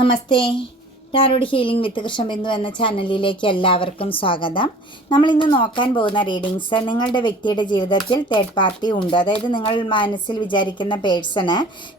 നമസ്തേ. Tarot healing വിത്ത് കൃഷ്ണബിന്ദു എന്ന ചാനലിലേക്ക് എല്ലാവർക്കും സ്വാഗതം. നമ്മളിന്ന് നോക്കാൻ പോകുന്ന റീഡിങ്സ് നിങ്ങളുടെ വ്യക്തിയുടെ ജീവിതത്തിൽ തേർഡ് പാർട്ടി ഉണ്ട്. അതായത് നിങ്ങൾ മനസ്സിൽ വിചാരിക്കുന്ന പേഴ്സണ്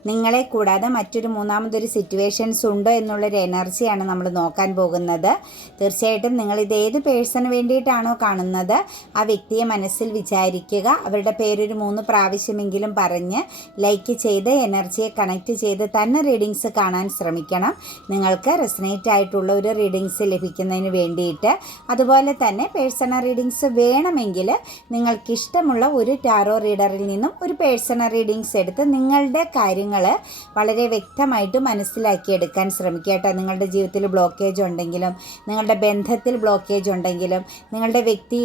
നിങ്ങളെ കൂടാതെ മറ്റൊരു മൂന്നാമതൊരു സിറ്റുവേഷൻസ് ഉണ്ടോ എന്നുള്ളൊരു എനർജിയാണ് നമ്മൾ നോക്കാൻ പോകുന്നത്. തീർച്ചയായിട്ടും നിങ്ങളിത് ഏത് പേഴ്സണ് വേണ്ടിയിട്ടാണോ കാണുന്നത് ആ വ്യക്തിയെ മനസ്സിൽ വിചാരിക്കുക. അവരുടെ പേരൊരു 3 പ്രാവശ്യമെങ്കിലും പറഞ്ഞ് ലൈക്ക് ചെയ്ത് എനർജിയെ കണക്റ്റ് ചെയ്ത് തന്നെ റീഡിങ്സ് കാണാൻ ശ്രമിക്കണം. നിങ്ങൾക്ക് റെസനേറ്റ് ആയിട്ടുള്ള ഒരു റീഡിങ്സ് ലഭിക്കുന്നതിന് വേണ്ടിയിട്ട്. അതുപോലെ തന്നെ പേഴ്സണൽ റീഡിങ്സ് വേണമെങ്കിൽ നിങ്ങൾക്കിഷ്ടമുള്ള ഒരു ടാറോ റീഡറിൽ നിന്നും ഒരു പേഴ്സണൽ റീഡിങ്സ് എടുത്ത് നിങ്ങളുടെ കാര്യങ്ങൾ വളരെ വ്യക്തമായിട്ട് മനസ്സിലാക്കിയെടുക്കാൻ ശ്രമിക്കുക കേട്ടോ. നിങ്ങളുടെ ജീവിതത്തിൽ ബ്ലോക്കേജ് ഉണ്ടെങ്കിലും, നിങ്ങളുടെ ബന്ധത്തിൽ ബ്ലോക്കേജ് ഉണ്ടെങ്കിലും, നിങ്ങളുടെ വ്യക്തി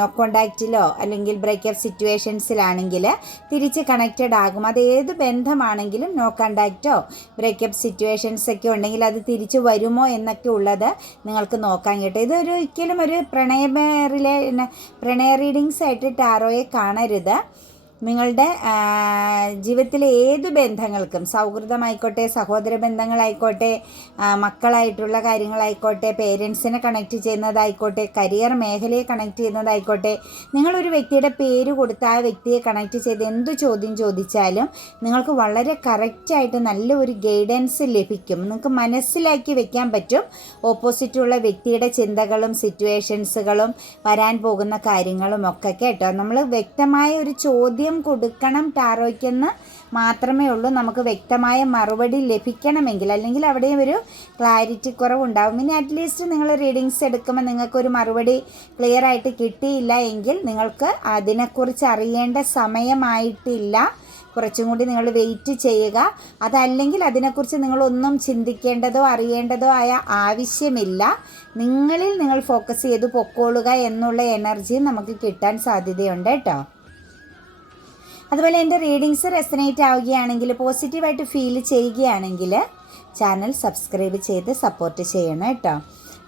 നോ കോണ്ടാക്റ്റിലോ അല്ലെങ്കിൽ ബ്രേക്കപ്പ് സിറ്റുവേഷൻസിലാണെങ്കിൽ തിരിച്ച് കണക്റ്റഡ് ആകും. അത് ഏത് ബന്ധമാണെങ്കിലും നോ കോണ്ടാക്റ്റോ ബ്രേക്കപ്പ് സിറ്റുവേഷൻസൊക്കെ ഉണ്ടെങ്കിൽ അത് തിരിച്ച് വരുമോ എന്നൊക്കെ ഉള്ളത് നിങ്ങൾക്ക് നോക്കാൻ കേട്ടോ. ഇതൊരു ഒരിക്കലും ഒരു പ്രണയ റീഡിങ്സ് ആയിട്ട് ടാറോയെ കാണരുത്. നിങ്ങളുടെ ജീവിതത്തിലെ ഏത് ബന്ധങ്ങൾക്കും, സൗഹൃദമായിക്കോട്ടെ, സഹോദര ബന്ധങ്ങളായിക്കോട്ടെ, മക്കളായിട്ടുള്ള കാര്യങ്ങളായിക്കോട്ടെ, പേരൻസിനെ കണക്റ്റ് ചെയ്യുന്നതായിക്കോട്ടെ, കരിയർ മേഖലയെ കണക്റ്റ് ചെയ്യുന്നതായിക്കോട്ടെ, നിങ്ങളൊരു വ്യക്തിയുടെ പേര് കൊടുത്ത് ആ വ്യക്തിയെ കണക്റ്റ് ചെയ്ത് എന്ത് ചോദ്യം ചോദിച്ചാലും നിങ്ങൾക്ക് വളരെ കറക്റ്റായിട്ട് നല്ല ഒരു ഗൈഡൻസ് ലഭിക്കും. നിങ്ങൾക്ക് മനസ്സിലാക്കി വെക്കാൻ പറ്റും ഓപ്പോസിറ്റുള്ള വ്യക്തിയുടെ ചിന്തകളും സിറ്റുവേഷൻസുകളും വരാൻ പോകുന്ന കാര്യങ്ങളും ഒക്കെ കേട്ടോ. നമ്മൾ വ്യക്തമായ ഒരു ചോദ്യം കൊടുക്കണം ടാറോയ്ക്കെന്ന് മാത്രമേ ഉള്ളൂ. നമുക്ക് വ്യക്തമായ മറുപടി ലഭിക്കണമെങ്കിൽ, അല്ലെങ്കിൽ അവിടെ ഒരു ക്ലാരിറ്റി കുറവുണ്ടാകും. ഇനി അറ്റ്ലീസ്റ്റ് നിങ്ങൾ റീഡിങ്സ് എടുക്കുമ്പോൾ നിങ്ങൾക്കൊരു മറുപടി ക്ലിയർ ആയിട്ട് കിട്ടിയില്ല എങ്കിൽ നിങ്ങൾക്ക് അതിനെക്കുറിച്ച് അറിയേണ്ട സമയമായിട്ടില്ല. കുറച്ചും കൂടി നിങ്ങൾ വെയിറ്റ് ചെയ്യുക. അതല്ലെങ്കിൽ അതിനെക്കുറിച്ച് നിങ്ങളൊന്നും ചിന്തിക്കേണ്ടതോ അറിയേണ്ടതോ ആയ ആവശ്യമില്ല. നിങ്ങളിൽ നിങ്ങൾ ഫോക്കസ് ചെയ്ത് പൊക്കോളുക എന്നുള്ള എനർജി നമുക്ക് കിട്ടാൻ സാധ്യതയുണ്ട് കേട്ടോ. അതുപോലെ എൻ്റെ റീഡിങ്സ് റെസനേറ്റ് ആവുകയാണെങ്കിൽ, പോസിറ്റീവായിട്ട് ഫീൽ ചെയ്യുകയാണെങ്കിൽ ചാനൽ സബ്സ്ക്രൈബ് ചെയ്ത് സപ്പോർട്ട് ചെയ്യണം കേട്ടോ.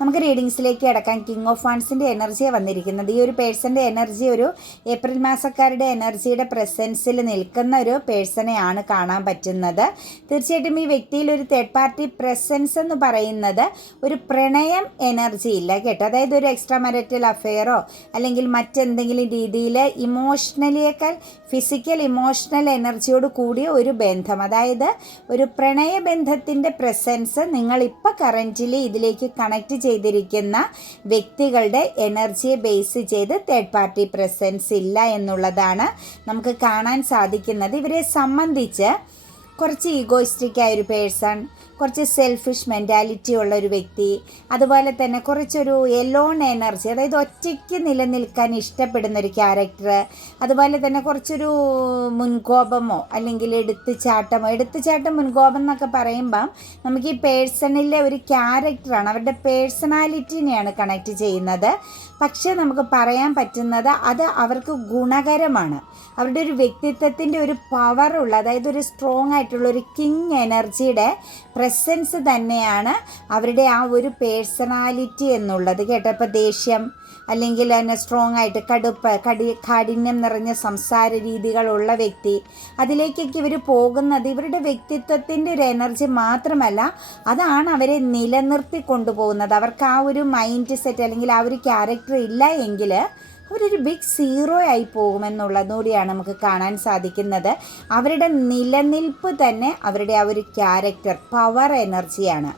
നമുക്ക് റീഡിങ്സിലേക്ക് കിടക്കാൻ. കിങ് ഓഫ് വാൻസിൻ്റെ എനർജിയാണ് വന്നിരിക്കുന്നത്. ഈ ഒരു പേഴ്സൻ്റെ എനർജി ഒരു ഏപ്രിൽ മാസക്കാരുടെ എനർജിയുടെ പ്രസൻസിൽ നിൽക്കുന്ന ഒരു പേഴ്സണെയാണ് കാണാൻ പറ്റുന്നത്. തീർച്ചയായിട്ടും ഈ വ്യക്തിയിൽ ഒരു തേർഡ് പാർട്ടി പ്രസൻസ് എന്ന് പറയുന്നത് ഒരു പ്രണയം എനർജി ഇല്ല കേട്ടോ. അതായത് ഒരു എക്സ്ട്രാ മാരിറ്റൽ അഫെയറോ അല്ലെങ്കിൽ മറ്റെന്തെങ്കിലും രീതിയിൽ ഇമോഷണലിയേക്കാൾ ഫിസിക്കൽ ഇമോഷണൽ എനർജിയോട് കൂടിയ ഒരു ബന്ധം, അതായത് ഒരു പ്രണയബന്ധത്തിൻ്റെ പ്രസൻസ് നിങ്ങളിപ്പോൾ കറൻറ്റ്ലി ഇതിലേക്ക് കണക്റ്റ് ചെയ്തിരിക്കുന്ന വ്യക്തികളുടെ എനർജിയെ ബേസ് ചെയ്ത് തേർഡ് പാർട്ടി പ്രസൻസ് ഇല്ല എന്നുള്ളതാണ് നമുക്ക് കാണാൻ സാധിക്കുന്നത്. ഇവരെ സംബന്ധിച്ച് കുറച്ച് ഈഗോയിസ്റ്റിക് ആയൊരു പേഴ്സൺ, കുറച്ച് സെൽഫിഷ് മെൻറ്റാലിറ്റി ഉള്ള ഒരു വ്യക്തി, അതുപോലെ തന്നെ കുറച്ചൊരു എലോൺ എനർജി, അതായത് ഒറ്റയ്ക്ക് നിലനിൽക്കാൻ ഇഷ്ടപ്പെടുന്ന ഒരു ക്യാരക്ടർ, അതുപോലെ തന്നെ കുറച്ചൊരു മുൻകോപമോ അല്ലെങ്കിൽ എടുത്തുചാട്ടം മുൻകോപം എന്നൊക്കെ പറയുമ്പം നമുക്ക് ഈ പേഴ്സണിലെ ഒരു ക്യാരക്ടറാണ്, അവരുടെ പേഴ്സണാലിറ്റിനെയാണ് കണക്റ്റ് ചെയ്യുന്നത്. പക്ഷേ നമുക്ക് പറയാൻ പറ്റുന്നത് അത് അവർക്ക് ഗുണകരമാണ്. അവരുടെ ഒരു വ്യക്തിത്വത്തിൻ്റെ ഒരു പവറുള്ള, അതായത് ഒരു സ്ട്രോങ് ആയിട്ടുള്ള ഒരു കിങ് എനർജിയുടെ പ്രസൻസ് തന്നെയാണ് അവരുടെ ആ ഒരു പേഴ്സണാലിറ്റി എന്നുള്ളത് കേട്ടോ. ഇപ്പോൾ ദേഷ്യം അല്ലെങ്കിൽ തന്നെ സ്ട്രോങ് ആയിട്ട് കാഠിന്യം നിറഞ്ഞ സംസാര രീതികളുള്ള വ്യക്തി, അതിലേക്കൊക്കെ ഇവർ പോകുന്നത് ഇവരുടെ വ്യക്തിത്വത്തിൻ്റെ ഒരു എനർജി മാത്രമല്ല, അതാണ് അവരെ നിലനിർത്തി കൊണ്ടുപോകുന്നത്. അവർക്ക് ആ ഒരു മൈൻഡ് സെറ്റ് അല്ലെങ്കിൽ ആ ഒരു ക്യാരക്ടർ ഇല്ല എങ്കിൽ അവരൊരു ബിഗ് സീറോ ആയി പോകുമെന്നുള്ളതുകൂടിയാണ് നമുക്ക് കാണാൻ സാധിക്കുന്നത്. അവരുടെ നിലനിൽപ്പ് തന്നെ അവരുടെ ആ ഒരു ക്യാരക്ടർ പവർ എനർജിയാണ്.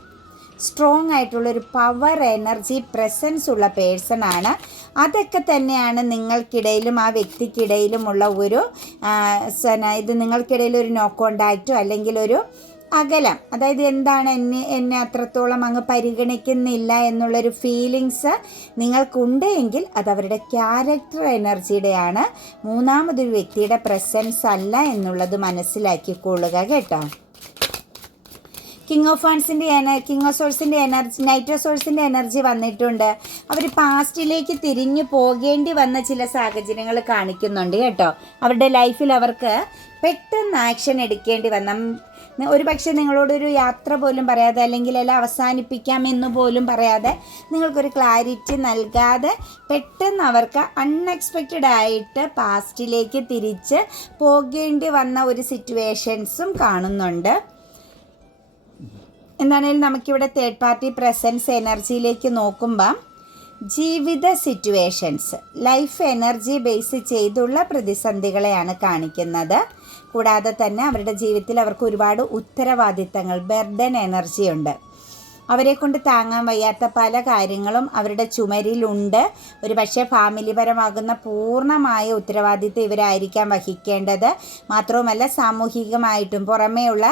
സ്ട്രോങ് ആയിട്ടുള്ളൊരു പവർ എനർജി പ്രസൻസ് ഉള്ള പേഴ്സണാണ്. അതൊക്കെ തന്നെയാണ് നിങ്ങൾക്കിടയിലും ആ വ്യക്തിക്കിടയിലുമുള്ള ഒരു ഇത് നിങ്ങൾക്കിടയിൽ ഒരു നോ കോണ്ടാക്റ്റോ അല്ലെങ്കിൽ ഒരു അകലം, അതായത് എന്താണ് എന്നെ അത്രത്തോളം അങ്ങ് പരിഗണിക്കുന്നില്ല എന്നുള്ളൊരു ഫീലിങ്സ് നിങ്ങൾക്കുണ്ട് എങ്കിൽ അത് അവരുടെ ക്യാരക്ടർ എനർജിയുടെയാണ്, മൂന്നാമതൊരു വ്യക്തിയുടെ പ്രസൻസ് അല്ല എന്നുള്ളത് മനസ്സിലാക്കിക്കൊള്ളുക കേട്ടോ. കിങ് ഓഫ് സോഴ്സിൻ്റെ എനർജി, നൈറ്റ് ഓഫ് സോഴ്സിൻ്റെ എനർജി വന്നിട്ടുണ്ട്. അവർ പാസ്റ്റിലേക്ക് തിരിഞ്ഞു പോകേണ്ടി വന്ന ചില സാഹചര്യങ്ങൾ കാണിക്കുന്നുണ്ട് കേട്ടോ. അവരുടെ ലൈഫിൽ അവർക്ക് പെട്ടെന്ന് ആക്ഷൻ എടുക്കേണ്ടി വന്ന, ഒരു പക്ഷേ നിങ്ങളോടൊരു യാത്ര പോലും പറയാതെ അല്ലെങ്കിൽ എല്ലാം അവസാനിപ്പിക്കാമെന്ന് പോലും പറയാതെ നിങ്ങൾക്കൊരു ക്ലാരിറ്റി നൽകാതെ പെട്ടെന്ന് അവർക്ക് അൺഎക്സ്പെക്റ്റഡ് ആയിട്ട് പാസ്റ്റിലേക്ക് തിരിച്ച് പോകേണ്ടി വന്ന ഒരു സിറ്റുവേഷൻസും കാണുന്നുണ്ട്. എന്താണെങ്കിലും നമുക്കിവിടെ തേർഡ് പാർട്ടി പ്രസൻസ് എനർജിയിലേക്ക് നോക്കുമ്പം ജീവിത സിറ്റുവേഷൻസ്, ലൈഫ് എനർജി ബേസ് ചെയ്തുള്ള പ്രതിസന്ധികളെയാണ് കാണിക്കുന്നത്. കൂടാതെ തന്നെ അവരുടെ ജീവിതത്തിൽ അവർക്ക് ഒരുപാട് ഉത്തരവാദിത്തങ്ങൾ, ബർഡൻ എനർജി ഉണ്ട്. അവരെ കൊണ്ട് താങ്ങാൻ വയ്യാത്ത പല കാര്യങ്ങളും അവരുടെ ചുമരിലുണ്ട്. ഒരു പക്ഷേ ഫാമിലിപരമാകുന്ന പൂർണ്ണമായ ഉത്തരവാദിത്വം ഇവരായിരിക്കാം വഹിക്കേണ്ടത്. മാത്രവുമല്ല സാമൂഹികമായിട്ടും പുറമേയുള്ള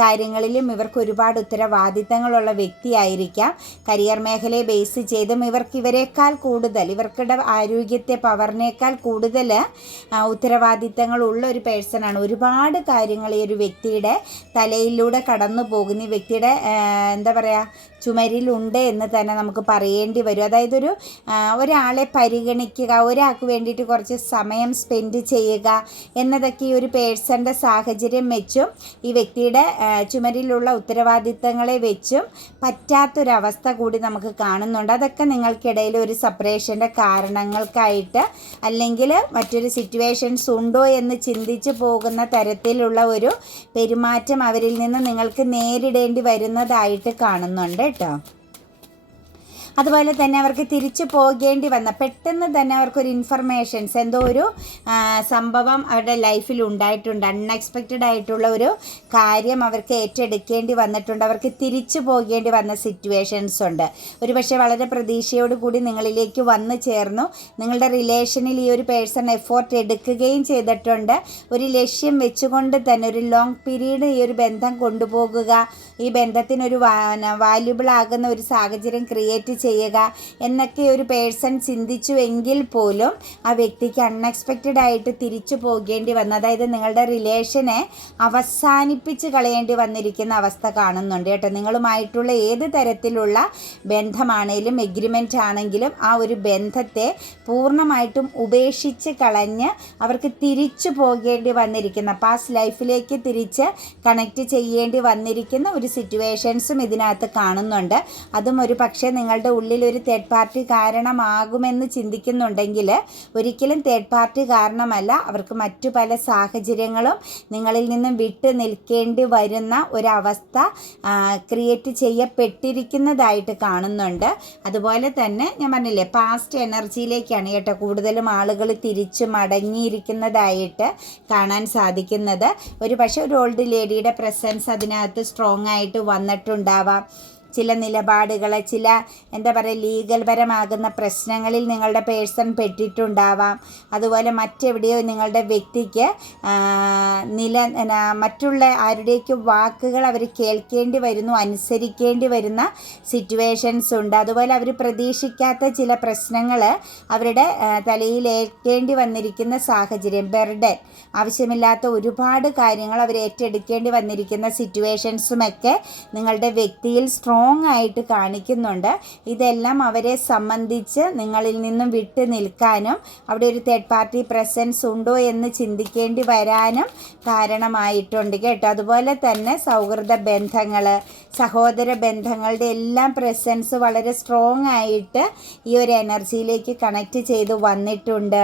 കാര്യങ്ങളിലും ഇവർക്ക് ഒരുപാട് ഉത്തരവാദിത്തങ്ങളുള്ള വ്യക്തിയായിരിക്കാം. കരിയർ മേഖലയെ ബേസ് ചെയ്തും ഇവരേക്കാൾ കൂടുതൽ, ഇവർക്കുടെ ആരോഗ്യത്തെ പവറിനേക്കാൾ കൂടുതൽ ഉത്തരവാദിത്തങ്ങളുള്ള ഒരു പേഴ്സണാണ്. ഒരുപാട് കാര്യങ്ങൾ ഈ ഒരു വ്യക്തിയുടെ തലയിലൂടെ കടന്നു പോകുന്ന, ഈ വ്യക്തിയുടെ എന്താ പറയുക, ചുമരിലുണ്ട് എന്ന് തന്നെ നമുക്ക് പറയേണ്ടി വരും. അതായത് ഒരാളെ പരിഗണിക്കുക, ഒരാൾക്ക് വേണ്ടിയിട്ട് കുറച്ച് സമയം സ്പെൻഡ് ചെയ്യുക എന്നതൊക്കെ ഈ ഒരു പേഴ്സൻ്റെ സാഹചര്യം വെച്ചും ഈ വ്യക്തിയുടെ ചുമരിലുള്ള ഉത്തരവാദിത്തങ്ങളെ വെച്ചും പറ്റാത്തൊരവസ്ഥ കൂടി നമുക്ക് കാണുന്നുണ്ട്. അതൊക്കെ നിങ്ങൾക്കിടയിൽ ഒരു സെപ്പറേഷൻ്റെ കാരണങ്ങൾക്കായിട്ട് അല്ലെങ്കിൽ മറ്റൊരു സിറ്റുവേഷൻസ് ഉണ്ടോ എന്ന് ചിന്തിച്ച് പോകുന്ന തരത്തിലുള്ള ഒരു പെരുമാറ്റം അവരിൽ നിന്ന് നിങ്ങൾക്ക് നേരിടേണ്ടി വരുന്നതായിട്ട് കാണുന്നുണ്ട് കേട്ടോ. അതുപോലെ തന്നെ അവർക്ക് തിരിച്ചു പോകേണ്ടി വന്ന, പെട്ടെന്ന് തന്നെ അവർക്കൊരു ഇൻഫർമേഷൻസ്, എന്തോ ഒരു സംഭവം അവരുടെ ലൈഫിൽ ഉണ്ടായിട്ടുണ്ട്. അൺഎക്സ്പെക്റ്റഡ് ആയിട്ടുള്ള ഒരു കാര്യം അവർക്ക് ഏറ്റെടുക്കേണ്ടി വന്നിട്ടുണ്ട്. അവർക്ക് തിരിച്ചു പോകേണ്ടി വന്ന സിറ്റുവേഷൻസ് ഉണ്ട്. ഒരു പക്ഷേ വളരെ പ്രതീക്ഷയോട് കൂടി നിങ്ങളിലേക്ക് വന്നു ചേർന്നു. നിങ്ങളുടെ റിലേഷനിൽ ഈ ഒരു പേഴ്സൺ എഫോർട്ട് എടുക്കുകയും ചെയ്തിട്ടുണ്ട്. ഒരു ലക്ഷ്യം വെച്ചുകൊണ്ട് തന്നെ ഒരു ലോങ് പീരീഡ് ഈ ഒരു ബന്ധം കൊണ്ടുപോകുക, ഈ ബന്ധത്തിനൊരു വാല്യുബിൾ ആകുന്ന ഒരു സാഹചര്യം ക്രിയേറ്റ് ചെയ്യുക എന്നൊക്കെ ഒരു പേഴ്സൺ ചിന്തിച്ചു എങ്കിൽ പോലും ആ വ്യക്തിക്ക് അൺഎക്സ്പെക്റ്റഡ് ആയിട്ട് തിരിച്ചു പോകേണ്ടി വന്നു. അതായത് നിങ്ങളുടെ റിലേഷനെ അവസാനിപ്പിച്ച് കളയേണ്ടി വന്നിരിക്കുന്ന അവസ്ഥ കാണുന്നുണ്ട് കേട്ടോ. നിങ്ങളുമായിട്ടുള്ള ഏത് തരത്തിലുള്ള ബന്ധമാണെങ്കിലും എഗ്രിമെൻ്റ് ആണെങ്കിലും ആ ഒരു ബന്ധത്തെ പൂർണ്ണമായിട്ടും ഉപേക്ഷിച്ച് കളഞ്ഞ് അവർക്ക് തിരിച്ചു പോകേണ്ടി വന്നിരിക്കുന്ന, പാസ്റ്റ് ലൈഫിലേക്ക് തിരിച്ച് കണക്റ്റ് ചെയ്യേണ്ടി വന്നിരിക്കുന്ന ഒരു സിറ്റുവേഷൻസും ഇതിനകത്ത് കാണുന്നുണ്ട്. അതും ഒരു പക്ഷേ നിങ്ങളുടെ ഉള്ളിൽ ഒരു തേർഡ് പാർട്ടി കാരണമാകുമെന്ന് ചിന്തിക്കുന്നുണ്ടെങ്കിൽ ഒരിക്കലും തേർഡ് പാർട്ടി കാരണമല്ല. അവർക്ക് മറ്റു പല സാഹചര്യങ്ങളും നിങ്ങളിൽ നിന്നും വിട്ടു നിൽക്കേണ്ടി വരുന്ന ഒരവസ്ഥ ക്രിയേറ്റ് ചെയ്യപ്പെട്ടിരിക്കുന്നതായിട്ട് കാണുന്നുണ്ട്. അതുപോലെ തന്നെ ഞാൻ പറഞ്ഞില്ലേ, പാസ്റ്റ് എനർജിയിലേക്കാണ് കേട്ടോ കൂടുതലും ആളുകൾ തിരിച്ചു മടങ്ങിയിരിക്കുന്നതായിട്ട് കാണാൻ സാധിക്കുന്നത്. ഒരു പക്ഷേ ഒരു ഓൾഡ് ലേഡിയുടെ പ്രസൻസ് അതിനകത്ത് സ്ട്രോങ് ആയിട്ട് വന്നിട്ടുണ്ടാവാം. ചില നിലപാടുകൾ, ചില എന്താ പറയുക ലീഗൽ പരമാകുന്ന പ്രശ്നങ്ങളിൽ നിങ്ങളുടെ പേഴ്സൺ പെട്ടിട്ടുണ്ടാവാം. അതുപോലെ മറ്റെവിടെയോ നിങ്ങളുടെ വ്യക്തിക്ക് മറ്റുള്ള ആരുടെയൊക്കെ വാക്കുകൾ അവർ കേൾക്കേണ്ടി വരുന്നു, അനുസരിക്കേണ്ടി വരുന്ന സിറ്റുവേഷൻസ് ഉണ്ട്. അതുപോലെ അവർ പ്രതീക്ഷിക്കാത്ത ചില പ്രശ്നങ്ങൾ അവരുടെ തലയിലേൽക്കേണ്ടി വന്നിരിക്കുന്ന സാഹചര്യം, ബർഡൻ, ആവശ്യമില്ലാത്ത ഒരുപാട് കാര്യങ്ങൾ അവർ ഏറ്റെടുക്കേണ്ടി വന്നിരിക്കുന്ന സിറ്റുവേഷൻസുമൊക്കെ നിങ്ങളുടെ വ്യക്തിയിൽ സ്ട്രോങ് ആയിട്ട് കാണിക്കുന്നുണ്ട്. ഇതെല്ലാം അവരെ സംബന്ധിച്ച് നിങ്ങളിൽ നിന്നും വിട്ടു നിൽക്കാനും അവിടെ ഒരു തേർഡ് പാർട്ടി പ്രസൻസ് ഉണ്ടോ എന്ന് ചിന്തിക്കേണ്ടി വരാനും കാരണമായിട്ടുണ്ട് കേട്ടോ. അതുപോലെ തന്നെ സൗഹൃദ ബന്ധങ്ങൾ, സഹോദര ബന്ധങ്ങളുടെ എല്ലാം പ്രസൻസ് വളരെ സ്ട്രോങ് ആയിട്ട് ഈ ഒരു എനർജിയിലേക്ക് കണക്റ്റ് ചെയ്ത് വന്നിട്ടുണ്ട്.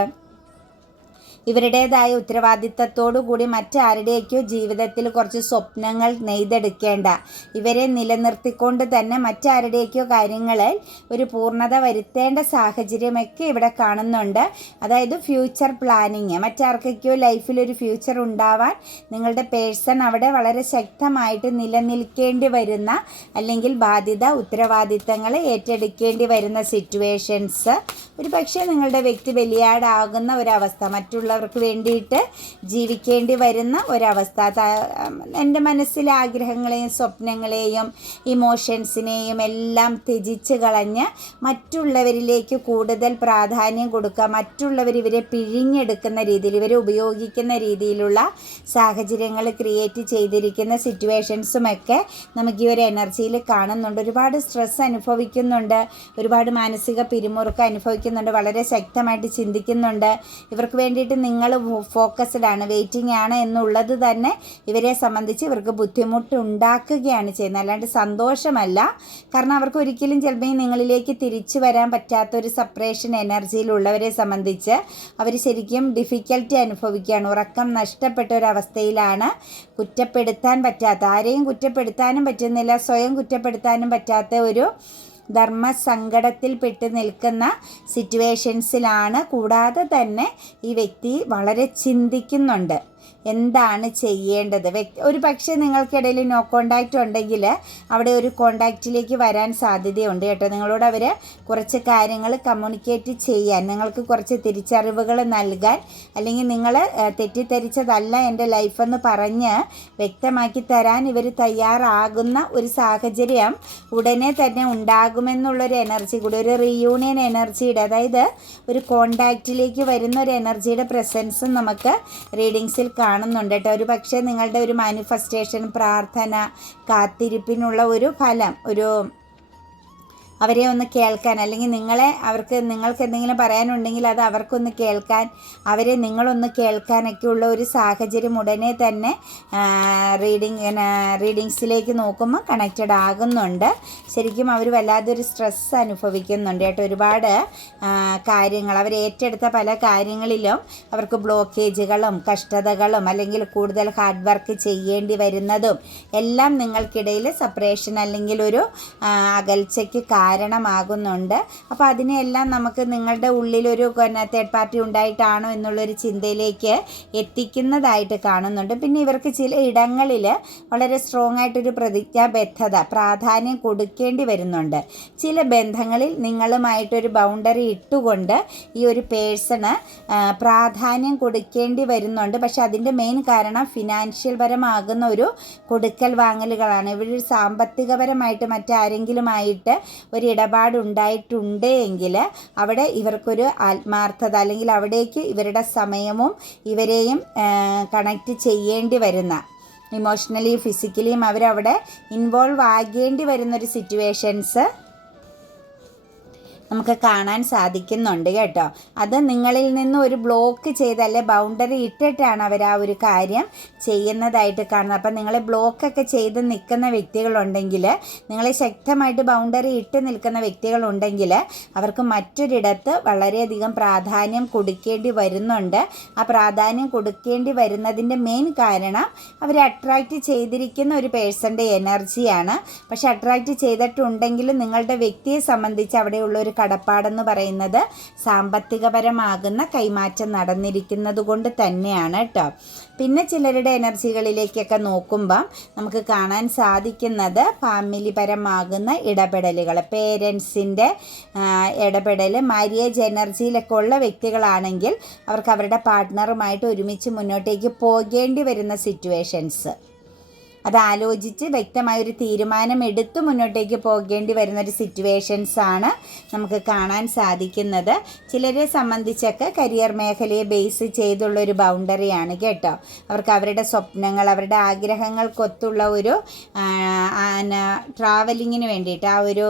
ഇവരുടേതായ ഉത്തരവാദിത്തത്തോടു കൂടി മറ്റാരുടെയൊക്കെയോ ജീവിതത്തിൽ കുറച്ച് സ്വപ്നങ്ങൾ നെയ്തെടുക്കേണ്ട, ഇവരെ നിലനിർത്തിക്കൊണ്ട് തന്നെ മറ്റാരുടെയൊക്കെയോ കാര്യങ്ങളിൽ ഒരു പൂർണ്ണത വരുത്തേണ്ട സാഹചര്യമൊക്കെ ഇവിടെ കാണുന്നുണ്ട്. അതായത് ഫ്യൂച്ചർ പ്ലാനിങ്, മറ്റാർക്കൊക്കെയോ ലൈഫിലൊരു ഫ്യൂച്ചർ ഉണ്ടാവാൻ നിങ്ങളുടെ പേഴ്സൺ അവിടെ വളരെ ശക്തമായിട്ട് നിലനിൽക്കേണ്ടി വരുന്ന, അല്ലെങ്കിൽ ബാധ്യത ഉത്തരവാദിത്തങ്ങൾ ഏറ്റെടുക്കേണ്ടി വരുന്ന സിറ്റുവേഷൻസ്, ഒരു പക്ഷേ നിങ്ങളുടെ വ്യക്തി ബലിയാടാകുന്ന ഒരവസ്ഥ, മറ്റുള്ളവർക്ക് വേണ്ടിയിട്ട് ജീവിക്കേണ്ടി വരുന്ന ഒരവസ്ഥ, എൻ്റെ മനസ്സിലെ ആഗ്രഹങ്ങളെയും സ്വപ്നങ്ങളെയും ഇമോഷൻസിനെയും എല്ലാം ത്യജിച്ച് കളഞ്ഞ് മറ്റുള്ളവരിലേക്ക് കൂടുതൽ പ്രാധാന്യം കൊടുക്കുക, മറ്റുള്ളവർ ഇവരെ പിഴിഞ്ഞെടുക്കുന്ന രീതിയിൽ, ഇവരെ ഉപയോഗിക്കുന്ന രീതിയിലുള്ള സാഹചര്യങ്ങൾ ക്രിയേറ്റ് ചെയ്തിരിക്കുന്ന സിറ്റുവേഷൻസുമൊക്കെ നമുക്ക് ഈ ഒരു എനർജിയിൽ കാണുന്നുണ്ട്. ഒരുപാട് സ്ട്രെസ് അനുഭവിക്കുന്നുണ്ട്, ഒരുപാട് മാനസിക പിരിമുറുക്കം അനുഭവിക്കുന്നുണ്ട്, വളരെ ശക്തമായിട്ട് ചിന്തിക്കുന്നുണ്ട്. ഇവർക്ക് വേണ്ടിയിട്ട് നിങ്ങൾ ഫോക്കസ്ഡ് ആണ്, വെയിറ്റിംഗ് ആണ് എന്നുള്ളത് തന്നെ ഇവരെ സംബന്ധിച്ച് ഇവർക്ക് ബുദ്ധിമുട്ടുണ്ടാക്കുകയാണ് ചെയ്യുന്നത്, അല്ലാണ്ട് സന്തോഷമല്ല. കാരണം അവർക്ക് ഒരിക്കലും ചിലപ്പോൾ നിങ്ങളിലേക്ക് തിരിച്ചു വരാൻ പറ്റാത്തൊരു സെപ്പറേഷൻ എനർജിയിലുള്ളവരെ സംബന്ധിച്ച് അവർ ശരിക്കും ഡിഫിക്കൽറ്റി അനുഭവിക്കുകയാണ്. ഉറക്കം നഷ്ടപ്പെട്ട ഒരവസ്ഥയിലാണ്. കുറ്റപ്പെടുത്താൻ പറ്റാത്ത, ആരെയും കുറ്റപ്പെടുത്താനും പറ്റുന്നില്ല, സ്വയം കുറ്റപ്പെടുത്താനും പറ്റാത്ത ഒരു ധർമ്മസങ്കടത്തിൽപ്പെട്ട് നിൽക്കുന്ന സിറ്റുവേഷൻസിലാണ്. കൂടാതെ തന്നെ ഈ വ്യക്തി വളരെ ചിന്തിക്കുന്നുണ്ട് എന്താണ് ചെയ്യേണ്ടത്. ഒരു പക്ഷേ നിങ്ങൾക്കിടയിൽ നോ കോണ്ടാക്റ്റ് ഉണ്ടെങ്കിൽ അവിടെ ഒരു കോണ്ടാക്റ്റിലേക്ക് വരാൻ സാധ്യതയുണ്ട് കേട്ടോ. നിങ്ങളോട് അവർ കുറച്ച് കാര്യങ്ങൾ കമ്മ്യൂണിക്കേറ്റ് ചെയ്യാൻ, നിങ്ങൾക്ക് കുറച്ച് തിരിച്ചറിവുകൾ നൽകാൻ, അല്ലെങ്കിൽ നിങ്ങൾ തെറ്റിദ്ധരിച്ചതല്ല എൻ്റെ ലൈഫെന്ന് പറഞ്ഞ് വ്യക്തമാക്കി തരാൻ ഇവർ തയ്യാറാകുന്ന ഒരു സാഹചര്യം ഉടനെ തന്നെ ഉണ്ടാകുമെന്നുള്ളൊരു എനർജി കൂടി, ഒരു റീയൂണിയൻ എനർജിയുടെ, അതായത് ഒരു കോണ്ടാക്റ്റിലേക്ക് വരുന്ന ഒരു എനർജിയുടെ പ്രസൻസും നമുക്ക് റീഡിങ്സിൽ കാണുന്നുണ്ട് കേട്ടോ. ഒരു പക്ഷേ നിങ്ങളുടെ ഒരു മാനിഫെസ്റ്റേഷൻ, പ്രാർത്ഥന, കാത്തിരിപ്പിനുള്ള ഒരു ഫലം, ഒരു അവരെ ഒന്ന് കേൾക്കാൻ, അല്ലെങ്കിൽ നിങ്ങൾക്ക് എന്തെങ്കിലും പറയാനുണ്ടെങ്കിൽ അത് അവർക്കൊന്ന് കേൾക്കാൻ, അവരെ നിങ്ങളൊന്ന് കേൾക്കാനൊക്കെയുള്ള ഒരു സാഹചര്യം ഉടനെ തന്നെ റീഡിങ്സിലേക്ക് നോക്കുമ്പോൾ കണക്റ്റഡ് ആകുന്നുണ്ട്. ശരിക്കും അവർ വല്ലാതൊരു സ്ട്രെസ് അനുഭവിക്കുന്നുണ്ട് കേട്ടോ. ഒരുപാട് കാര്യങ്ങൾ അവർ ഏറ്റെടുത്ത പല കാര്യങ്ങളിലും അവർക്ക് ബ്ലോക്കേജുകളും കഷ്ടതകളും അല്ലെങ്കിൽ കൂടുതൽ ഹാർഡ് വർക്ക് ചെയ്യേണ്ടി വരുന്നതും എല്ലാം നിങ്ങൾക്കിടയിൽ സെപ്പറേഷൻ അല്ലെങ്കിൽ ഒരു അകൽച്ചയ്ക്ക് കാരണമാകുന്നുണ്ട്. അപ്പോൾ അതിനെയെല്ലാം നമുക്ക് നിങ്ങളുടെ ഉള്ളിലൊരു തേർഡ് പാർട്ടി ഉണ്ടായിട്ടാണോ എന്നുള്ളൊരു ചിന്തയിലേക്ക് എത്തിക്കുന്നതായിട്ട് കാണുന്നുണ്ട്. പിന്നെ ഇവർക്ക് ചില ഇടങ്ങളിൽ വളരെ സ്ട്രോങ് ആയിട്ടൊരു പ്രതിജ്ഞാബദ്ധത, പ്രാധാന്യം കൊടുക്കേണ്ടി വരുന്നുണ്ട്. ചില ബന്ധങ്ങളിൽ നിങ്ങളുമായിട്ടൊരു ബൗണ്ടറി ഇട്ടുകൊണ്ട് ഈ ഒരു പേഴ്സണ് പ്രാധാന്യം കൊടുക്കേണ്ടി വരുന്നുണ്ട്. പക്ഷെ അതിൻ്റെ മെയിൻ കാരണം ഫിനാൻഷ്യൽ പരമാകുന്ന ഒരു കൊടുക്കൽ വാങ്ങലുകളാണ്. ഇവർ സാമ്പത്തികപരമായിട്ട് മറ്റാരെങ്കിലുമായിട്ട് ഒരു ഇടപാടുണ്ടായിട്ടുണ്ട് എങ്കിൽ അവിടെ ഇവർക്കൊരു ആത്മാർത്ഥത, അല്ലെങ്കിൽ അവിടേക്ക് ഇവരുടെ സമയവും ഇവരെയും കണക്റ്റ് ചെയ്യേണ്ടി വരുന്ന, ഇമോഷണലിയും ഫിസിക്കലിയും അവരവിടെ ഇൻവോൾവ് ആകേണ്ടി വരുന്നൊരു സിറ്റുവേഷൻസ് നമുക്ക് കാണാൻ സാധിക്കുന്നുണ്ട് കേട്ടോ. അത് നിങ്ങളിൽ നിന്ന് ഒരു ബ്ലോക്ക് ചെയ്തല്ലേ, ബൗണ്ടറി ഇട്ടിട്ടാണ് അവർ ആ ഒരു കാര്യം ചെയ്യുന്നതായിട്ട് കാണുന്നത്. അപ്പം നിങ്ങളെ ബ്ലോക്കൊക്കെ ചെയ്ത് നിൽക്കുന്ന വ്യക്തികളുണ്ടെങ്കിൽ, നിങ്ങളെ ശക്തമായിട്ട് ബൗണ്ടറി ഇട്ട് നിൽക്കുന്ന വ്യക്തികളുണ്ടെങ്കിൽ അവർക്ക് മറ്റൊരിടത്ത് വളരെയധികം പ്രാധാന്യം കൊടുക്കേണ്ടി വരുന്നുണ്ട്. ആ പ്രാധാന്യം കൊടുക്കേണ്ടി വരുന്നതിൻ്റെ മെയിൻ കാരണം അവർ അട്രാക്റ്റ് ചെയ്തിരിക്കുന്ന ഒരു പേഴ്സൻ്റെ എനർജിയാണ്. പക്ഷെ അട്രാക്റ്റ് ചെയ്തിട്ടുണ്ടെങ്കിലും നിങ്ങളുടെ വ്യക്തിയെ സംബന്ധിച്ച് അവിടെയുള്ള ഒരു കടപ്പാടെന്ന് പറയുന്നത് സാമ്പത്തികപരമാകുന്ന കൈമാറ്റം നടന്നിരിക്കുന്നത് കൊണ്ട് തന്നെയാണ് കേട്ടോ. പിന്നെ ചിലരുടെ എനർജികളിലേക്കൊക്കെ നോക്കുമ്പം നമുക്ക് കാണാൻ സാധിക്കുന്നത് ഫാമിലി പരമാകുന്ന ഇടപെടലുകൾ, പേരൻസിൻ്റെ ഇടപെടൽ, മാര്യേജ് എനർജിയിലൊക്കെ ഉള്ള വ്യക്തികളാണെങ്കിൽ അവർക്ക് അവരുടെ പാർട്ട്ണറുമായിട്ട് ഒരുമിച്ച് മുന്നോട്ടേക്ക് പോകേണ്ടി വരുന്ന സിറ്റുവേഷൻസ്, അത് ആലോചിച്ച് വ്യക്തമായൊരു തീരുമാനം എടുത്ത് മുന്നോട്ടേക്ക് പോകേണ്ടി വരുന്നൊരു സിറ്റുവേഷൻസാണ് നമുക്ക് കാണാൻ സാധിക്കുന്നത്. ചിലരെ സംബന്ധിച്ചൊക്കെ കരിയർ മേഖലയെ ബേസ് ചെയ്തുള്ളൊരു ബൗണ്ടറിയാണ് കേട്ടോ. അവർക്ക് അവരുടെ സ്വപ്നങ്ങൾ, അവരുടെ ആഗ്രഹങ്ങൾക്കൊത്തുള്ള ഒരു ട്രാവലിങ്ങിന് വേണ്ടിയിട്ട്, ആ ഒരു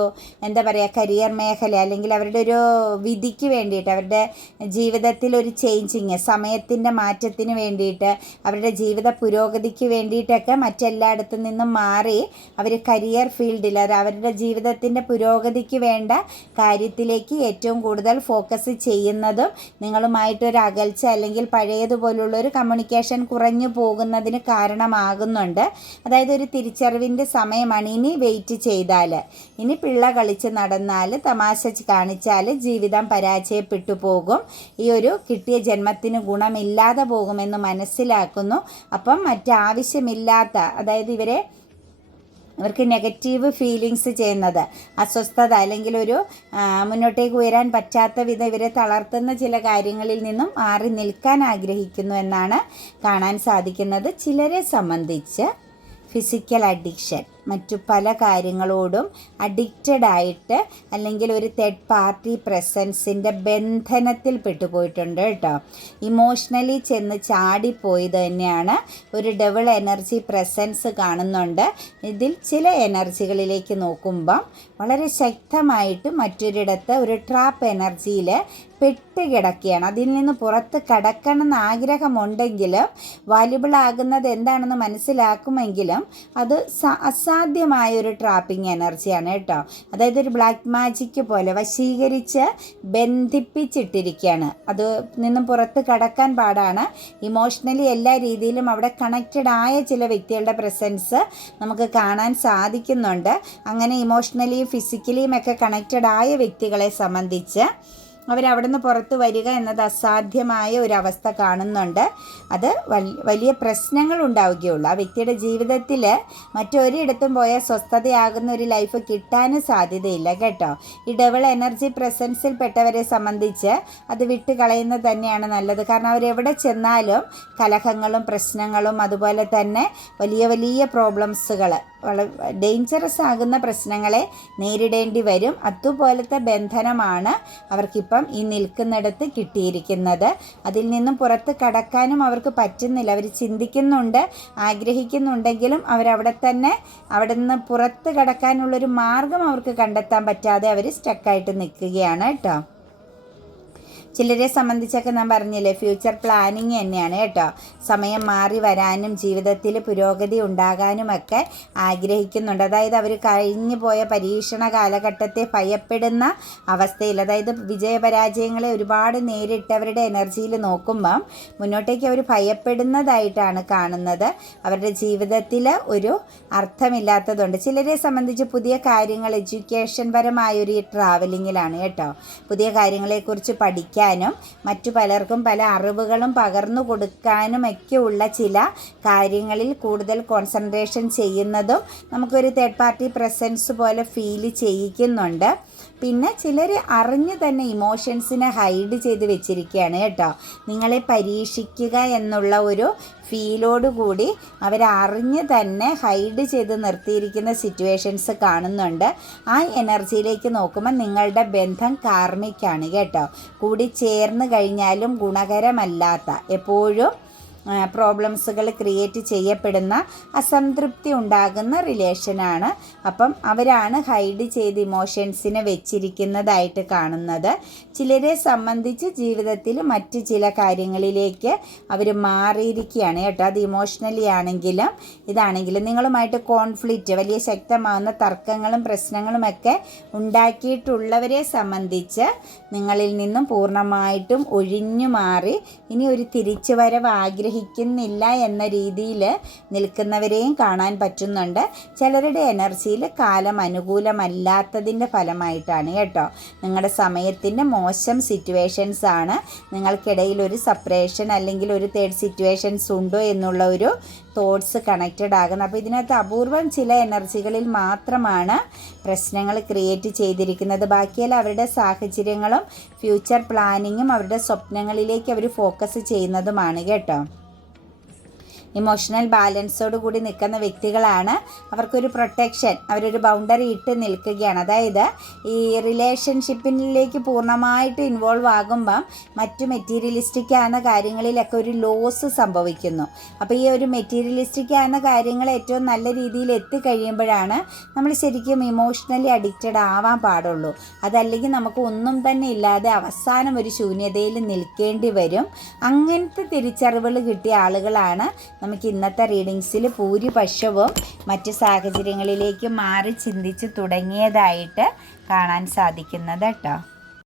എന്താ പറയുക, കരിയർ മേഖല അല്ലെങ്കിൽ അവരുടെ ഒരു വിധിക്ക് വേണ്ടിയിട്ട്, അവരുടെ ജീവിതത്തിൽ ഒരു ചേഞ്ചിങ്, സമയത്തിൻ്റെ മാറ്റത്തിന് വേണ്ടിയിട്ട്, അവരുടെ ജീവിത പുരോഗതിക്ക് വേണ്ടിയിട്ടൊക്കെ എല്ലായിടത്തു നിന്നും മാറി അവർ കരിയർ ഫീൽഡിൽ അവരുടെ ജീവിതത്തിൻ്റെ പുരോഗതിക്ക് വേണ്ട കാര്യത്തിലേക്ക് ഏറ്റവും കൂടുതൽ ഫോക്കസ് ചെയ്യുന്നതും നിങ്ങളുമായിട്ടൊരു അകൽച്ച അല്ലെങ്കിൽ പഴയതുപോലുള്ളൊരു കമ്മ്യൂണിക്കേഷൻ കുറഞ്ഞു പോകുന്നതിന് കാരണമാകുന്നുണ്ട്. അതായത് ഒരു തിരിച്ചറിവിൻ്റെ സമയമാണ്. ഇനി വെയിറ്റ് ചെയ്താൽ, ഇനി പിള്ള കളിച്ച് നടന്നാൽ, തമാശ കാണിച്ചാൽ ജീവിതം പരാജയപ്പെട്ടു പോകും, ഈ ഒരു കിട്ടിയ ജന്മത്തിന് ഗുണമില്ലാതെ പോകുമെന്ന് മനസ്സിലാക്കുന്നു. അപ്പം മറ്റാവശ്യമില്ലാത്ത, അതായത് ഇവർക്ക് നെഗറ്റീവ് ഫീലിങ്സ് ചെയ്യുന്നത്, അസ്വസ്ഥത അല്ലെങ്കിൽ ഒരു മുന്നോട്ടേക്ക് ഉയരാൻ പറ്റാത്ത വിധം ഇവരെ തളർത്തുന്ന ചില കാര്യങ്ങളിൽ നിന്നും മാറി നിൽക്കാൻ ആഗ്രഹിക്കുന്നു എന്നാണ് കാണാൻ സാധിക്കുന്നത്. ചിലരെ സംബന്ധിച്ച് ഫിസിക്കൽ അഡിക്ഷൻ, മറ്റു പല കാര്യങ്ങളോടും അഡിക്റ്റഡ് ആയിട്ട് അല്ലെങ്കിൽ ഒരു തേർഡ് പാർട്ടി പ്രസൻസിൻ്റെ ബന്ധനത്തിൽ പെട്ടുപോയിട്ടുണ്ട് കേട്ടോ. ഇമോഷണലി ചെന്ന് ചാടിപ്പോയത് തന്നെയാണ്. ഒരു ഡബിൾ എനർജി പ്രസൻസ് കാണുന്നുണ്ട്. ഇതിൽ ചില എനർജികളിലേക്ക് നോക്കുമ്പം വളരെ ശക്തമായിട്ട് മറ്റൊരിടത്ത് ഒരു ട്രാപ്പ് എനർജിയിൽ പെട്ട് കിടക്കുകയാണ്. അതിൽ നിന്ന് പുറത്ത് കടക്കണമെന്ന് ആഗ്രഹമുണ്ടെങ്കിലും വാല്യുബിളാകുന്നത് എന്താണെന്ന് മനസ്സിലാക്കുമെങ്കിലും അത് അസാധ്യമായൊരു ട്രാപ്പിംഗ് എനർജിയാണ് കേട്ടോ. അതായത് ഒരു ബ്ലാക്ക് മാജിക്ക് പോലെ വശീകരിച്ച് ബന്ധിപ്പിച്ചിട്ടിരിക്കുകയാണ്. അത് നിന്നും പുറത്ത് കടക്കാൻ പാടാണ്. ഇമോഷണലി എല്ലാ രീതിയിലും അവിടെ കണക്റ്റഡ് ആയ ചില വ്യക്തികളുടെ പ്രസൻസ് നമുക്ക് കാണാൻ സാധിക്കുന്നുണ്ട്. അങ്ങനെ ഇമോഷണലിയും ഫിസിക്കലിയും ഒക്കെ കണക്റ്റഡ് ആയ വ്യക്തികളെ സംബന്ധിച്ച് അവരവിടെ നിന്ന് പുറത്ത് വരിക എന്നത് അസാധ്യമായ ഒരവസ്ഥ കാണുന്നുണ്ട്. അത് വലിയ പ്രശ്നങ്ങൾ ഉണ്ടാവുകയുള്ളൂ. ആ വ്യക്തിയുടെ ജീവിതത്തിൽ മറ്റൊരിടത്തും പോയാൽ സ്വസ്ഥതയാകുന്ന ഒരു ലൈഫ് കിട്ടാനും സാധ്യതയില്ല കേട്ടോ. ഈ ഡബിൾ എനർജി പ്രസൻസിൽ പെട്ടവരെ സംബന്ധിച്ച് അത് വിട്ട് കളയുന്നത് തന്നെയാണ് നല്ലത്. കാരണം അവരെവിടെ ചെന്നാലും കലഹങ്ങളും പ്രശ്നങ്ങളും അതുപോലെ തന്നെ വലിയ വലിയ പ്രോബ്ലംസുകൾ, ഡേഞ്ചറസ് ആകുന്ന പ്രശ്നങ്ങളെ നേരിടേണ്ടി വരും. അതുപോലത്തെ ബന്ധനമാണ് അവർക്കിപ്പം ഈ നിൽക്കുന്നിടത്ത് കിട്ടിയിരിക്കുന്നത്. അതിൽ നിന്നും പുറത്ത് കടക്കാനും അവർക്ക് പറ്റുന്നില്ല. അവർ ചിന്തിക്കുന്നുണ്ട്, ആഗ്രഹിക്കുന്നുണ്ടെങ്കിലും അവിടെ നിന്ന് പുറത്ത് കടക്കാനുള്ളൊരു മാർഗം അവർക്ക് കണ്ടെത്താൻ പറ്റാതെ അവർ സ്റ്റക്കായിട്ട് നിൽക്കുകയാണ് കേട്ടോ. ചിലരെ സംബന്ധിച്ചൊക്കെ ഞാൻ പറഞ്ഞില്ലേ, ഫ്യൂച്ചർ പ്ലാനിങ് തന്നെയാണ് കേട്ടോ. സമയം മാറി വരാനും ജീവിതത്തിൽ പുരോഗതി ഉണ്ടാകാനുമൊക്കെ ആഗ്രഹിക്കുന്നുണ്ട്. അതായത് അവർ കഴിഞ്ഞു പോയ പരീക്ഷണ കാലഘട്ടത്തെ ഭയപ്പെടുന്ന അവസ്ഥയിൽ, അതായത് വിജയപരാജയങ്ങളെ ഒരുപാട് നേരിട്ടവരുടെ എനർജിയിൽ നോക്കുമ്പം മുന്നോട്ടേക്ക് അവർ ഭയപ്പെടുന്നതായിട്ടാണ് കാണുന്നത്. അവരുടെ ജീവിതത്തിൽ ഒരു അർത്ഥമില്ലാത്തതുണ്ട്. ചിലരെ സംബന്ധിച്ച് പുതിയ കാര്യങ്ങൾ, എഡ്യൂക്കേഷൻ പരമായൊരു ട്രാവലിങ്ങിലാണ് കേട്ടോ. പുതിയ കാര്യങ്ങളെക്കുറിച്ച് പഠിക്കാൻ മറ്റു പലർക്കും പല അറിവുകളും പകർന്നു കൊടുക്കാനുമൊക്കെയുള്ള ചില കാര്യങ്ങളിൽ കൂടുതൽ കോൺസെൻട്രേഷൻ ചെയ്യുന്നതും നമുക്കൊരു തേർഡ് പാർട്ടി പ്രസൻസ് പോലെ ഫീൽ ചെയ്യിക്കുന്നുണ്ട്. പിന്നെ ചിലർ അറിഞ്ഞ് തന്നെ ഇമോഷൻസിനെ ഹൈഡ് ചെയ്ത് വെച്ചിരിക്കുകയാണ് കേട്ടോ. നിങ്ങളെ പരീക്ഷിക്കുക എന്നുള്ള ഒരു ഫീലോടുകൂടി അവരറിഞ്ഞ് തന്നെ ഹൈഡ് ചെയ്ത് നിർത്തിയിരിക്കുന്ന സിറ്റുവേഷൻസ് കാണുന്നുണ്ട്. ആ എനർജിയിലേക്ക് നോക്കുമ്പോൾ നിങ്ങളുടെ ബന്ധം കാർമിക്കാണ് കേട്ടോ. കൂടി ചേർന്ന് കഴിഞ്ഞാലും ഗുണകരമല്ലാത്ത, എപ്പോഴും പ്രോബ്ലംസുകൾ ക്രിയേറ്റ് ചെയ്യപ്പെടുന്ന, അസംതൃപ്തി ഉണ്ടാകുന്ന റിലേഷനാണ്. അപ്പം അവരാണ് ഹൈഡ് ചെയ്ത് ഇമോഷൻസിനെ വെച്ചിരിക്കുന്നതായിട്ട് കാണുന്നത്. ചിലരെ സംബന്ധിച്ച് ജീവിതത്തിൽ മറ്റ് ചില കാര്യങ്ങളിലേക്ക് അവർ മാറിയിരിക്കുകയാണ് കേട്ടോ. അത് ഇമോഷണലി ആണെങ്കിലും ഇതാണെങ്കിലും നിങ്ങളുമായിട്ട് കോൺഫ്ലിക്റ്റ്, വലിയ ശക്തമാകുന്ന തർക്കങ്ങളും പ്രശ്നങ്ങളുമൊക്കെ ഉണ്ടാക്കിയിട്ടുള്ളവരെ സംബന്ധിച്ച് നിങ്ങളിൽ നിന്നും പൂർണ്ണമായിട്ടും ഒഴിഞ്ഞു മാറി ഇനി ഒരു തിരിച്ചുവരവ് ആഗ്രഹിക്കുന്നില്ല എന്ന രീതിയിൽ നിൽക്കുന്നവരെയും കാണാൻ പറ്റുന്നുണ്ട്. ചിലരുടെ എനർജിയിൽ കാലം അനുകൂലമല്ലാത്തതിൻ്റെ ഫലമായിട്ടാണ് കേട്ടോ. നിങ്ങളുടെ സമയത്തിൻ്റെ മോശം സിറ്റുവേഷൻസ് ആണ്. നിങ്ങൾക്കിടയിൽ ഒരു സെപ്പറേഷൻ അല്ലെങ്കിൽ ഒരു തേർഡ് സിറ്റുവേഷൻസ് ഉണ്ടോ എന്നുള്ള ഒരു തോട്ട്സ് കണക്റ്റഡ് ആകുന്നത്. അപ്പോൾ ഇതിനകത്ത് അപൂർവം ചില എനർജികളിൽ മാത്രമാണ് പ്രശ്നങ്ങൾ ക്രിയേറ്റ് ചെയ്തിരിക്കുന്നത്. ബാക്കിയെല്ലാം അവരുടെ സാഹചര്യങ്ങളും ഫ്യൂച്ചർ പ്ലാനിങ്ങും അവരുടെ സ്വപ്നങ്ങളിലേക്ക് അവർ ഫോക്കസ് ചെയ്യുന്നതുമാണ് കേട്ടോ. ഇമോഷണൽ ബാലൻസോട് കൂടി നിൽക്കുന്ന വ്യക്തികളാണ്. അവർക്കൊരു പ്രൊട്ടക്ഷൻ, അവരൊരു ബൗണ്ടറി ഇട്ട് നിൽക്കുകയാണ്. അതായത് ഈ റിലേഷൻഷിപ്പിലേക്ക് പൂർണ്ണമായിട്ട് ഇൻവോൾവ് ആകുമ്പം മറ്റു മെറ്റീരിയലിസ്റ്റിക് ആകുന്ന കാര്യങ്ങളിലൊക്കെ ഒരു ലോസ് സംഭവിക്കുന്നു. അപ്പോൾ ഈ ഒരു മെറ്റീരിയലിസ്റ്റിക് ആകുന്ന കാര്യങ്ങൾ ഏറ്റവും നല്ല രീതിയിൽ എത്തിക്കഴിയുമ്പോഴാണ് നമ്മൾ ശരിക്കും ഇമോഷണലി അഡിക്റ്റഡ് ആവാൻ പാടുള്ളൂ. അതല്ലെങ്കിൽ നമുക്ക് ഒന്നും തന്നെ ഇല്ലാതെ അവസാനം ഒരു ശൂന്യതയിൽ നിൽക്കേണ്ടി വരും. അങ്ങനത്തെ തിരിച്ചറിവുകൾ കിട്ടിയ ആളുകളാണ് നമുക്ക് ഇന്നത്തെ റീഡിങ്സിൽ ഭൂരിപക്ഷവും മറ്റ് സാഹചര്യങ്ങളിലേക്ക് മാറി ചിന്തിച്ച് തുടങ്ങിയതായിട്ട് കാണാൻ സാധിക്കുന്നത് കേട്ടോ.